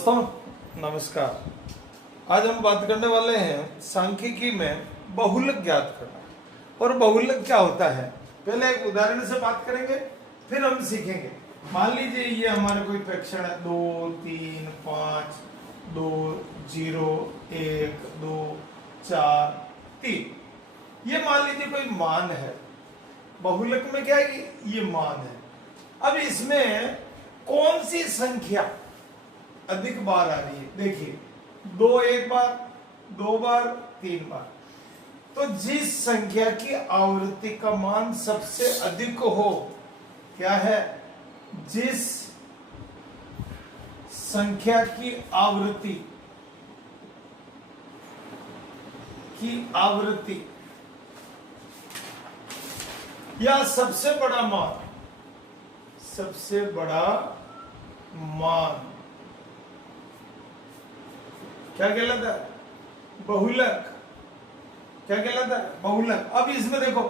दोस्तों नमस्कार। आज हम बात करने वाले हैं सांख्यिकी में बहुलक ज्ञात करना। और बहुलक क्या होता है, पहले एक उदाहरण से बात करेंगे, फिर हम सीखेंगे। मान लीजिए ये हमारा कोई प्रेक्षण है 2, 3, 5, 2, 0, 1, 2, 4, 3। ये मान लीजिए कोई मान है। बहुलक में क्या है, ये मान है। अब इसमें कौन सी संख्या अधिक बार आ रही है? देखिए, 2 एक बार, 2 बार, 3 बार। तो जिस संख्या की आवृत्ति का मान सबसे अधिक हो, क्या है? जिस संख्या की आवृत्ति या सबसे बड़ा मान क्या कहलाता है? बहुलक। क्या कहलाता है? बहुलक। अब इसमें देखो,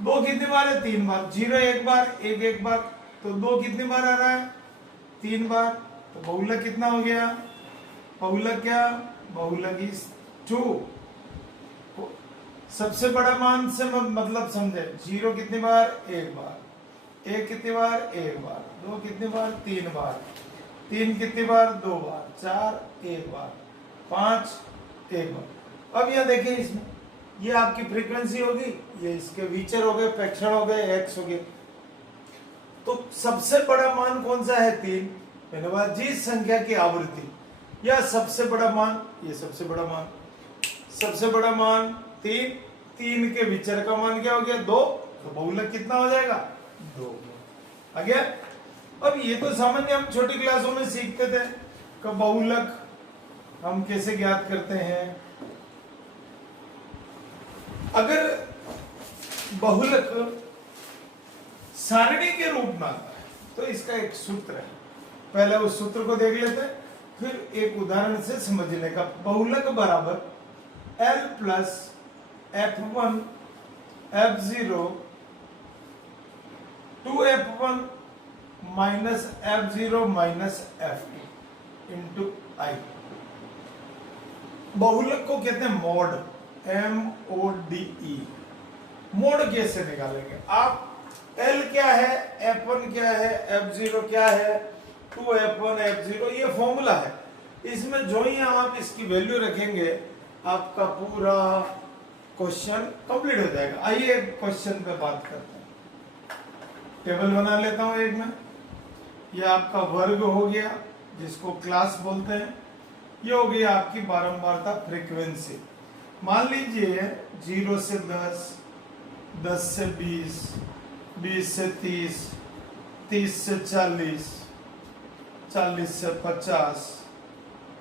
2 कितनी बार है? 3 बार। 0 एक बार, 1 एक बार, तो 2 कितनी बार आ रहा है? 3 बार। तो बहुलक कितना हो गया? बहुलक क्या? बहुलक इज 2। सबसे बड़ा मान से मतलब समझे, 0 कितनी बार? 1 बार। 1 कितनी बार? 1 बार। 2 कितनी बार? 3 बार। 3 कितनी बार? 2 बार। 4 1 बार। 5 1 बार। अब यह देखिए, इसमें ये आपकी फ्रीक्वेंसी होगी, ये इसके विचर हो गए, प्रेक्षण हो गए, एक्स हो गए। तो सबसे बड़ा मान कौन सा है? 3। मैंने बोला जिस संख्या की आवृत्ति या सबसे बड़ा मान, ये सबसे बड़ा मान, सबसे बड़ा मान 3, 3 के विचर का मान क्या हो गया? 2। तो बहुलक कितना हो जाएगा? 2 आ गया। अब ये तो सामान्य हम छोटी क्लासों में सीखते थे कि बहुलक हम कैसे ज्ञात करते हैं। अगर बहुलक सारणी के रूप में आता है तो इसका एक सूत्र है। पहले उस सूत्र को देख लेते हैं, फिर एक उदाहरण से समझने का। बहुलक बराबर L plus F1 F0 2F1 minus F0 minus F2 into I। बहुलक को कहते हैं मोड, MODE। मोड कैसे निकालेंगे आप? L क्या है, F1 क्या है, F0 क्या है, 2F1 F0, ये फॉर्मूला है। इसमें जो ही आप इसकी वैल्यू रखेंगे, आपका पूरा क्वेश्चन कंप्लीट हो जाएगा। आइए क्वेश्चन पे बात करते हैं। टेबल बना लेता हूं एक में। ये आपका वर्ग हो गया, जिसको क्लास बोलते हैं। ये हो गई आपकी बारंबारता, फ्रीक्वेंसी। मान लीजिए 0 से 10, 10 से 20, 20 से 30, 30 से 40, 40 से 50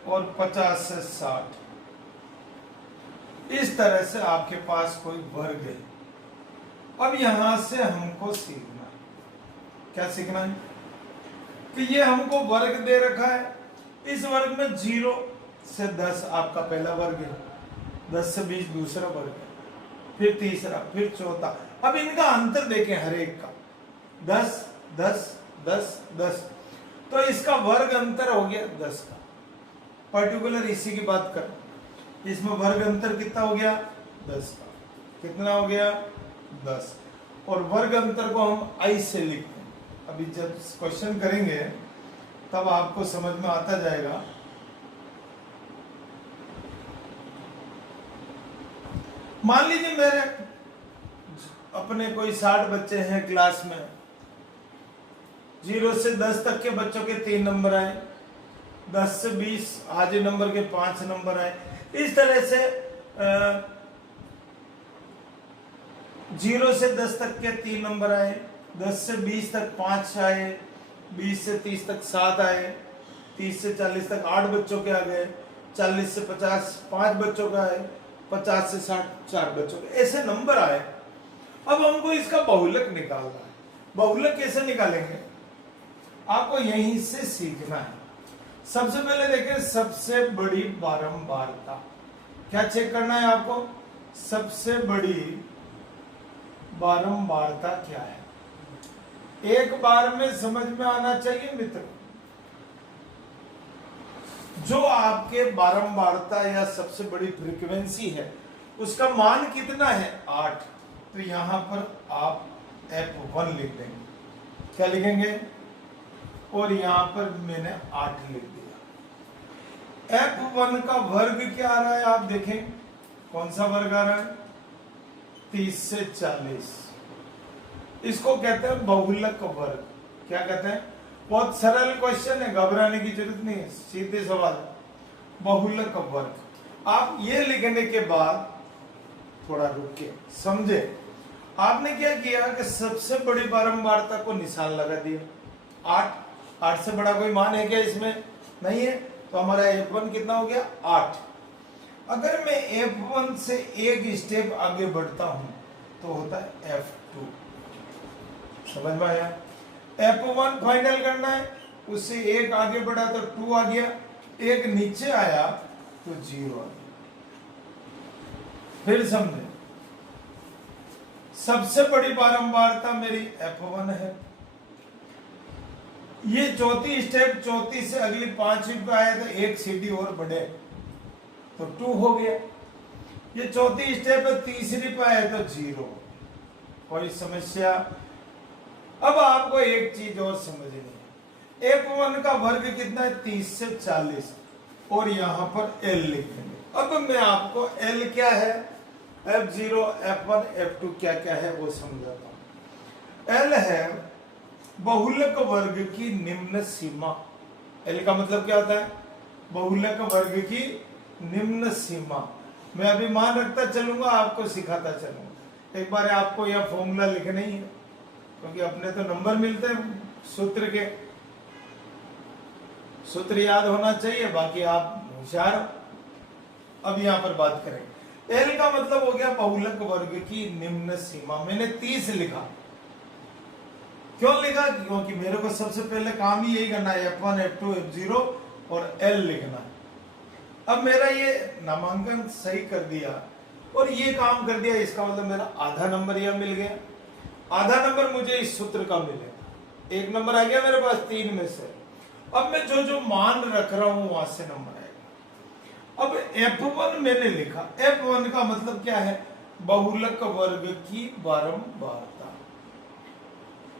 और 50 से 60। इस तरह से आपके पास कोई वर्ग है। अब यहां से हमको सीखना है, क्या सीखना है? कि ये हमको वर्ग दे रखा है। इस वर्ग में 0 से 10 आपका पहला वर्ग है, 10 से 20 दूसरा वर्ग है, फिर तीसरा, फिर चौथा। अब इनका अंतर देखें, हर एक का 10 10 10 10, तो इसका वर्ग अंतर हो गया 10 का। पर्टिकुलर इसी की बात कर, इसमें वर्ग अंतर कितना हो गया? 10 का। कितना हो गया? 10। और वर्ग अंतर को हम I से लिखते हैं। अभी जब क्वेश्चन करेंगे तब आपको समझ में आता जाएगा। मान लीजिए मेरे अपने कोई 60 बच्चे हैं क्लास में। 0 से 10 तक के बच्चों के 3 नंबर आए, 10 से 20 आधे नंबर के 5 नंबर आए। इस तरह से 0 से 10 तक के 3 नंबर आए, 10 से 20 तक 5 आए, 20 से 30 तक 7 आए, 30 से 40 तक 8 बच्चों के आ गए, 40 से 50 5 बच्चों का आए, 50 से 60 4 बच्चों के, ऐसे नंबर आए। अब हमको इसका बहुलक निकालना है। बहुलक कैसे निकालेंगे? आपको यहीं से सीखना है। सबसे पहले देखें, सबसे बड़ी बारंबारता। क्या चेक करना है आपको? सबसे बड़ी बारंबारता क्या है? एक बार में समझ में आना चाहिए मित्र। जो आपके बारंबारता या सबसे बड़ी फ्रीक्वेंसी है उसका मान कितना है 8, तो यहां पर आप F1 लिख देंगे। क्या लिखेंगे? और यहां पर मैंने 8 लिख दिया। F1 का वर्ग क्या आ रहा है आप देखें, कौन सा वर्ग आ रहा है? 30 से 40। इसको कहते हैं बहुलक वर्ग। क्या कहते हैं? बहुत सरल क्वेश्चन है, घबराने की जरूरत नहीं है, सीधे सवाल है। बहुलक वर्ग। आप ये लिखने के बाद थोड़ा रुक के समझे, आपने क्या किया कि सबसे बड़ी बारंबारता को निशान लगा दिया 8 से बड़ा कोई मान है क्या इसमें? नहीं है, तो हमारा F1 कितना हो गया 8। अगर मैं F1 से एक स्टेप आगे बढ़ता हूं तो होता है F2। समझ में आया? F1 फाइनल करना है, उससे एक आगे बढ़ा तो 2 आ गया, एक नीचे आया तो 0 आ गया। फिर समझे, सबसे बड़ी बारंबारता मेरी F1 है। ये चौथी स्टेप, चौथी से अगली 5वीं पे आया तो एक सीढ़ी और बढ़े तो 2 हो गया। ये चौथी स्टेप है, तीसरी पे आया तो 0। कोई समस्या? अब आपको एक चीज और समझनी है, F1 का वर्ग कितना है? 30 से 40, और यहां पर L लिख देंगे। अब मैं आपको L क्या है, F0, F1, F2 क्या क्या है वो समझाता हूं। L है बहुलक वर्ग की निम्न सीमा। L का मतलब क्या होता है? बहुलक वर्ग की निम्न सीमा। मैं अभी मान रखता चलूंगा, आपको सिखाता चलूंगा। एक बार आपको यह फॉर्मूला लिखना ही है, क्योंकि अपने तो नंबर मिलते हैं सूत्र के, सूत्र याद होना चाहिए, बाकी आप होशियार हो। अब यहां पर बात करें, L का मतलब हो गया बहुलक वर्ग की निम्न सीमा। मैंने 30 लिखा, क्यों लिखा? क्योंकि मेरे को सबसे पहले काम ही यही करना है, F1, F2, F0 और L लिखना है। अब मेरा ये नामांकन सही कर दिया और ये काम कर दिया, इसका मतलब मेरा आधा नंबर यह मिल गया। आधा नंबर मुझे इस सूत्र का मिलेगा। एक नंबर आ गया मेरे पास 3 में से। अब मैं जो जो मान रख रहा हूं वहां से नंबर आएगा। अब F1 मैंने लिखा, F1 का मतलब क्या है? बहुलक वर्ग की बारंबारता।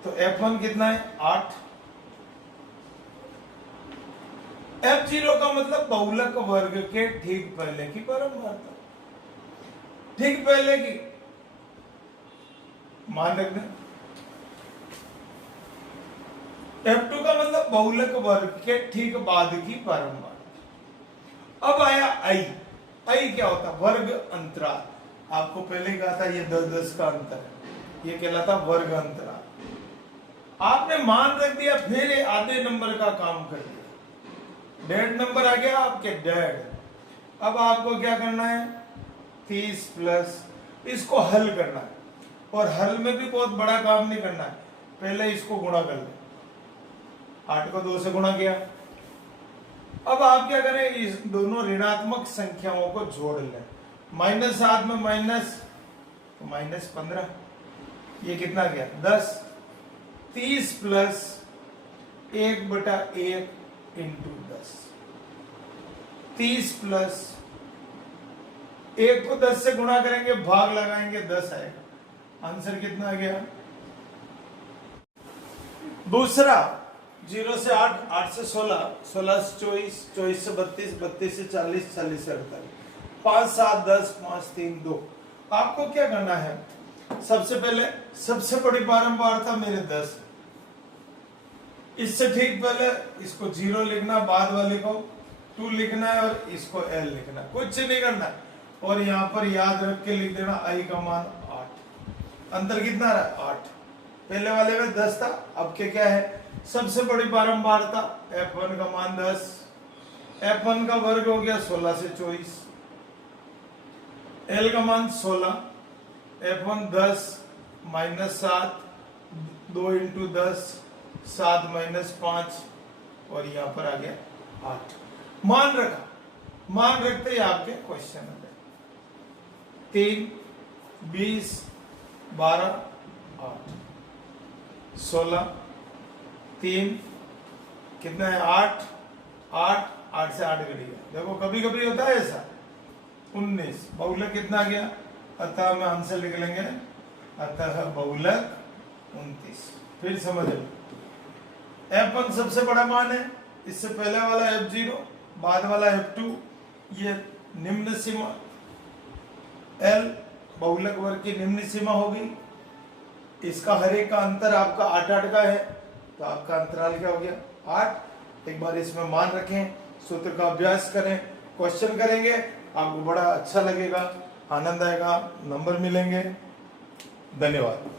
तो F1 कितना है? 8। F0 का मतलब बहुलक वर्ग के ठीक पहले की बारंबारता, ठीक पहले की, मान रखना। F2 का मतलब बहुलक वर्ग के ठीक बाद की बारंबारता। अब आया I क्या होता? वर्ग अंतराल। आपको पहले कहा था ये 10-10 का अंतर है, ये कहलाता वर्ग अंतराल। आपने मान रख दिया, फिर आधे नंबर का काम कर दिया, डेढ़ नंबर आ गया आपके, डेढ़। अब आपको क्या करना है? 30 प्लस, इसको हल करना है, और हल में भी बहुत बड़ा काम नहीं करना है, पहले इसको गुणा कर ले। 8 को 2 से गुणा किया। अब आप क्या करें? इस दोनों ऋणात्मक संख्याओं को जोड़ लें। -7 में माइनस, तो -15, ये कितना गया? 10। 30 प्लस 1/1 इंटू 10। 30 प्लस 1 को 10 से गुणा करेंगे, भाग लगाएंगे, 10 आएगा। आंसर कितना आ गया? दूसरा 0 से 8, 8 से 16, 16 से 24, 24 से 32, 32 से 40, 40 से 48, 5, 7, 10, 5, 3, 2। आपको क्या करना है? सबसे पहले सबसे बड़ी बारंबारता मेरे 10, इससे ठीक पहले इसको 0 लिखना, बाद वाले को 2 लिखना है, और इसको L लिखना, कुछ नहीं करना है। और यहां पर याद रख के लिख देना I का मान 8। अंतर कितना रहा? 8। पहले वाले में 10 था, अब के क्या है? सबसे बड़ी बारंबारता F1 का मान 10, F1 का वर्ग हो गया 16 से 24, L का मान 16, F1 10 -7, 2 इंटू 10, 7 -5, और यहां पर आ गया 8। मान रखा, मान रखते ही आपके क्वेश्चन आ गए। 3, 20, 12, 8, 16, 3 कितना है? 8, 8 8 से 8 घट गया। देखो कभी कभी होता है ऐसा। 19 बहुलक कितना आ गया, अतः हम आंसर लिख लेंगे, अतः बहुलक 29। फिर समझ लो F1 सबसे बड़ा मान है, इससे पहले वाला F0 बाद वाला F2, ये निम्न सीमा L बहुलक वर्ग की निम्न सीमा होगी। इसका हर एक का अंतर आपका 8-8 का है, तो आपका अंतराल क्या हो गया 8। एक बार इसमें मान रखें, सूत्र का अभ्यास करें, क्वेश्चन करेंगे, आपको बड़ा अच्छा लगेगा, आनंद आएगा, नंबर मिलेंगे। धन्यवाद।